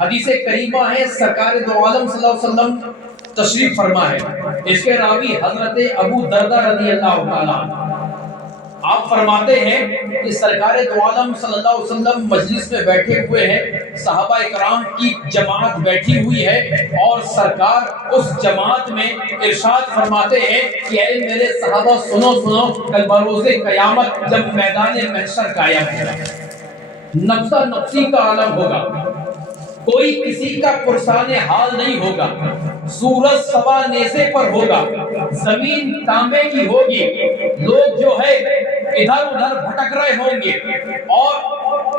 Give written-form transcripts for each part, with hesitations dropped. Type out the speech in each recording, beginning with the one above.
حدیث کریمہ ہے، سرکار دو عالم صلی اللہ علیہ وسلم تشریف فرما ہے، اس کے راوی حضرت ابو دردہ رضی اللہ تعالیٰ عنہ، آپ فرماتے ہیں کہ سرکار دو عالم صلی اللہ علیہ وسلم مجلس میں بیٹھے ہوئے ہیں، صحابہ اکرام کی جماعت بیٹھی ہوئی ہے، اور سرکار اس جماعت میں ارشاد فرماتے ہیں کہ اے میرے صحابہ سنو سنو، کل بروز قیامت جب میدان محشر قائم ہوگا، نفسا نفسی کا عالم ہوگا، کوئی کسی کا پرسان حال نہیں ہوگا، سورج سوا نیزے پر ہوگا، زمین تانبے کی ہوگی، لوگ جو ہے ادھر ادھر بھٹک رہے ہوں گے، اور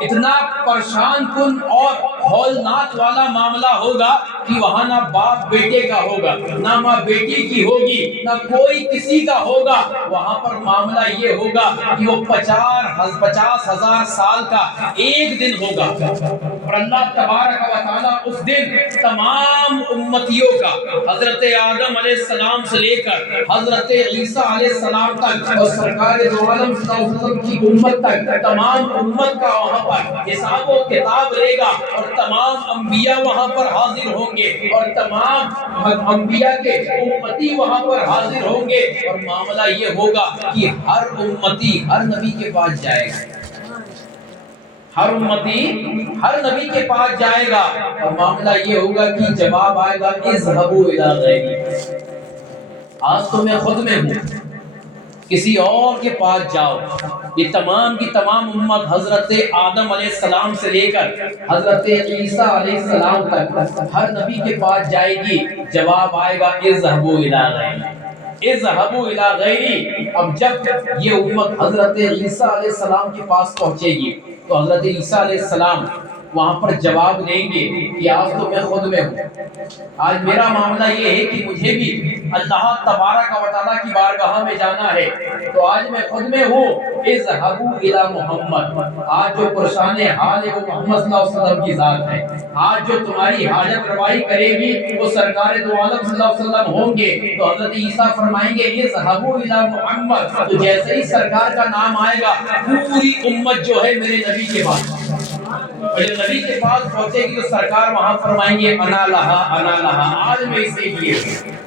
اتنا پریشان کن اور ہولناک والا معاملہ ہوگا کہ وہاں نہ باپ بیٹے کا ہوگا، نہ ماں بیٹی کی ہوگی، نہ کوئی کسی کا ہوگا۔ وہاں پر معاملہ یہ ہوگا کہ وہ 50,000 سال کا ایک دن ہوگا، اور اللہ تبارک و تعالیٰ اس دن تمام امتیوں کا، حضرت آدم علیہ السلام سے لے کر حضرت عیسیٰ علیہ السلام تک، اور سرکار دو عالم صلی اللہ علیہ وسلم کی امت تک، تمام امت کا وہاں پر حساب و کتاب لے گا، اور تمام انبیاء وہاں پر حاضر ہوں گے، اور تمام انبیاء کے امتی وہاں پر حاضر ہوں گے، اور معاملہ یہ ہوگا کہ ہر امتی ہر نبی کے پاس جائے گا، ہر امتی ہر نبی کے پاس جائے گا، اور معاملہ یہ ہوگا کہ جواب آئے گا اذهبوا الى غیری، آج تو میں خود میں ہوں، کسی اور کے پاس جاؤ۔ یہ تمام کی تمام امت حضرت آدم علیہ السلام سے لے کر حضرت عیسیٰ علیہ السلام تک ہر نبی کے پاس جائے گی، جواب آئے گا اذهبوا الى غیری، اذهبوا الى غیری۔ اب جب یہ امت حضرت عیسیٰ علیہ السلام کے پاس پہنچے گی تو حضرت عیسیٰ علیہ السلام وہاں پر جواب دیں گے کہ آج تو میں خود میں ہوں، آج میرا معاملہ یہ ہے کہ مجھے بھی اللہ تبارک و تعالیٰ کی بارگاہ میں جانا ہے، تو آج میں خود میں ہوں، اذهبوا الى محمد، آج جو پرشان حال ہے وہ محمد صلی اللہ علیہ وسلم کی ذات ہے، آج جو تمہاری حاجت روائی کرے گی وہ سرکار دو عالم صلی اللہ علیہ وسلم ہوں گے۔ تو حضرت عیسیٰ فرمائیں گے اذهبوا الى محمد، تو جیسے ہی سرکار کا نام آئے گا پوری امت جو ہے میرے نبی کے پاس، اور جب نبی کے پاس پہنچے گی تو سرکار وہاں فرمائیں گے انا لہا انا لہا، آج میں اسی لیے ہوں،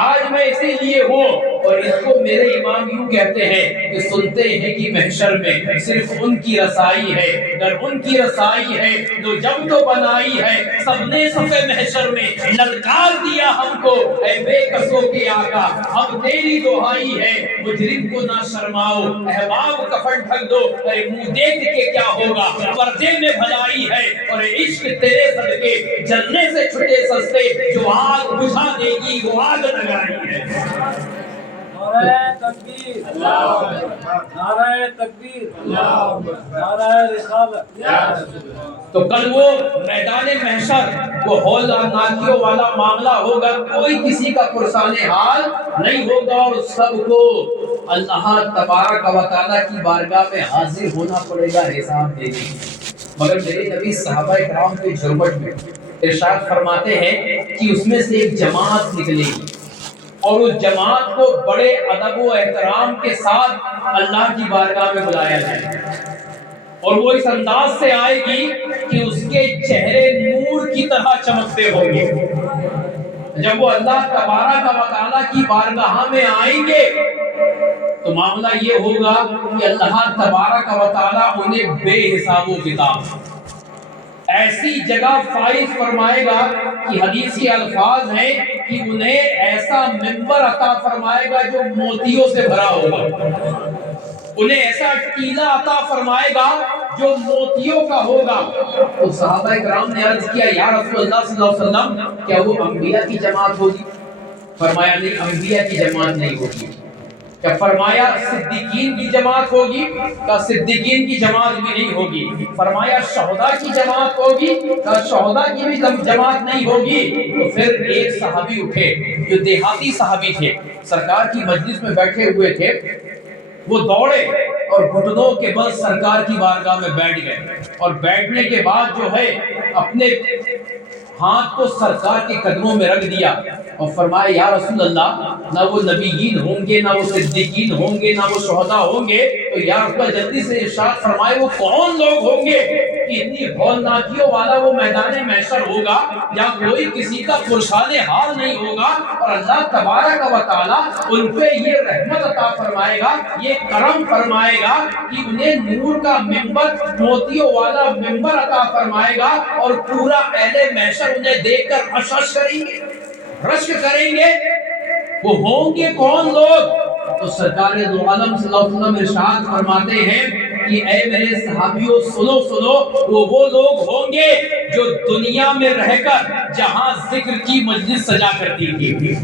آج میں اسی لیے ہوں۔ اور اس کو میرے امام یوں کہتے ہیں کہ سنتے ہیں کہ محشر میں صرف ان کی رسائی ہے، اگر ان کی رسائی ہے جو جب تو بنائی ہے سب نے صفے محشر میں، للکار دیا ہم کو اے بے کسوں کے آقا، اب تیری دہائی ہے، مجرم کو نہ شرماؤ، احباب کفن ڈھک دو، اے منہ دیکھ کے کیا ہوگا، پردے میں بھلائی ہے، اور عشق تیرے صدقے جلنے سے چھٹے سستے، جو آگ بجھا دے گی وہ آگ لگائی ہے۔ نعرہ تکبیر، نعرہ تکبیر، نعرہ رسالت۔ تو کل وہ میدان محشر وہ ہولناکیوں والا معاملہ ہوگا، کوئی کسی کا پرسان حال نہیں ہوگا، اور سب کو اللہ تبارک و تعالیٰ کی بارگاہ میں حاضر ہونا پڑے گا حساب دینے۔ مگر میرے نبی صحابہ کرام کے جھرمٹ میں ارشاد فرماتے ہیں کہ اس میں سے ایک جماعت نکلے گی، اور اس جماعت کو بڑے ادب و احترام کے ساتھ اللہ کی بارگاہ میں بلایا جائے، اور وہ اس انداز سے آئے گی کہ اس کے چہرے نور کی طرح چمکتے ہوں گے۔ جب وہ اللہ تبارک و تعالیٰ کی بارگاہ میں آئیں گے تو معاملہ یہ ہوگا کہ اللہ تبارک و تعالیٰ انہیں بے حساب و کتاب ایسی جگہ فائز فرمائے گا کہ حدیث کے الفاظ ہیں کہ انہیں ایسا منبر عطا فرمائے گا جو موتیوں سے بھرا ہوگا، انہیں ایسا ٹیلا عطا فرمائے گا جو موتیوں کا ہوگا۔ تو صحابہ کرام نے عرض کیا یا رسول اللہ صلی اللہ علیہ وسلم کیا وہ انبیاء کی جماعت ہوگی؟ فرمایا نہیں، انبیاء کی جماعت نہیں ہوگی۔ کیا فرمایا صدیقین کی جماعت ہوگی؟ کہا صدیقین کی جماعت بھی نہیں ہوگی۔ فرمایا شہداء کی جماعت ہوگی؟ کہا شہداء کی بھی جماعت نہیں ہوگی۔ تو پھر ایک صحابی اٹھے جو دیہاتی صحابی تھے، سرکار کی مجلس میں بیٹھے ہوئے تھے، وہ دوڑے اور گھٹنوں کے بل سرکار کی بارگاہ میں بیٹھ گئے، اور بیٹھنے کے بعد جو ہے اپنے ہاتھ کو سرکار کے قدموں میں رکھ دیا اور فرمایا یا رسول اللہ، نہ وہ نبیین ہوں گے، نہ وہ صدیقین ہوں گے، نہ وہ شہداء ہوں گے، تو یا رسول اللہ جلدی سے ارشاد فرمائے وہ کون لوگ ہوں گے کہ اتنی ہولناکیوں والا وہ میدان محشر ہوگا جہاں کوئی کسی کا پرسان حال نہیں ہوگا، اور اللہ تبارک و تعالی ان پہ یہ رحمت عطا فرمائے گا، یہ کرم فرمائے گا کہ انہیں نور کا منبر، موتیوں والا منبر عطا فرمائے گا، اور پورا اہل محشر انہیں دیکھ کر اشش کریں گے، رشک کریں گے۔ وہ ہوں گے کون لوگ؟ تو سرکار دو عالم صلی اللہ علیہ وسلم ارشاد فرماتے ہیں کہ اے میرے صحابیوں سنو، وہ لوگ ہوں گے جو دنیا میں رہ کر جہاں ذکر کی مجلس سجا کرتی تھی،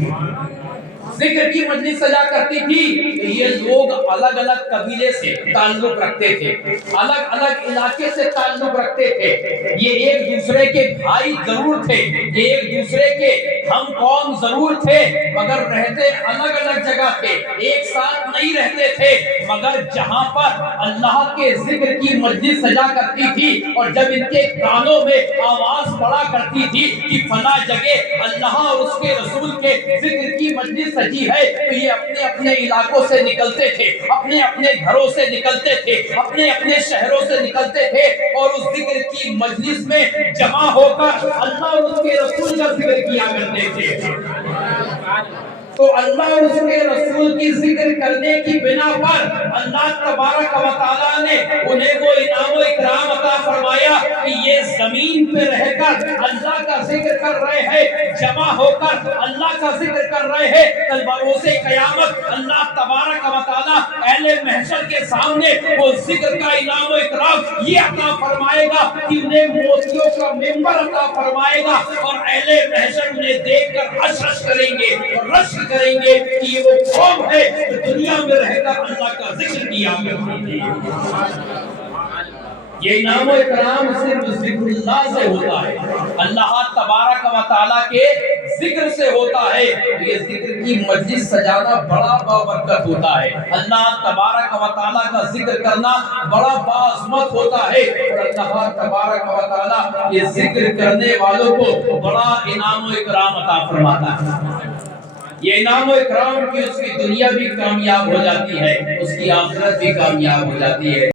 ذکر کی مجلس سجا کرتی تھی، یہ لوگ الگ الگ قبیلے سے تعلق رکھتے تھے، الگ الگ علاقے سے تعلق رکھتے تھے، یہ ایک دوسرے کے بھائی ضرور تھے، یہ ایک دوسرے کے ہم قوم ضرور تھے، مگر رہتے الگ الگ جگہ تھے، ایک ساتھ نہیں رہتے تھے، مگر جہاں پر اللہ کے ذکر کی مجلس سجا کرتی تھی، اور جب ان کے کانوں میں آواز پڑا کرتی تھی کہ فلاں جگہ اللہ اور اس کے رسول کے ذکر کی مجلس سجی ہے، تو یہ اپنے اپنے علاقوں سے نکلتے تھے، اپنے اپنے گھروں سے نکلتے تھے، اپنے اپنے شہروں سے نکلتے تھے، اور اس ذکر کی مجلس میں جمع ہو کر اللہ اور اس کے رسول کا ذکر کیا کرتے تھے۔ تو اللہ اور اس کے رسول کی ذکر کرنے کی بنا پر اللہ تبارک و تعالیٰ نے انہیں وہ انعام و اکرام عطا فرمایا کہ یہ زمین پہ رہ کر اللہ کا ذکر کر رہے ہیں، جمع ہو کر اللہ کا ذکر کر رہے ہیں، کل بروز قیامت اللہ تبارک و تعالیٰ اہل محشر کے سامنے وہ ذکر کا انعام و اکرام یہ عطا فرمائے گا کہ انہیں موتیوں کا منبر عطا فرمائے گا، اور اہل محشر انہیں دیکھ کر اشش کریں گے اور رشک کریں گے کہ یہ وہ قوم ہے جو دنیا میں رہ کر اللہ کا ذکر کیا کرتی تھی۔ یہ انعام و اکرام صرف ذکر اللہ سے ہوتا ہے، اللہ تبارک و تعالیٰ کے ذکر سے ہوتا ہے۔ یہ ذکر کی مجلس سجانا بڑا بابرکت ہوتا ہے، اللہ تبارک و تعالیٰ کا ذکر کرنا بڑا باعظمت ہوتا ہے، اور اللہ تبارک و تعالیٰ یہ ذکر کرنے والوں کو بڑا انعام و اکرام عطا فرماتا ہے۔ یہ انعام و اکرام کی اس کی دنیا بھی کامیاب ہو جاتی ہے، اس کی آخرت بھی کامیاب ہو جاتی ہے۔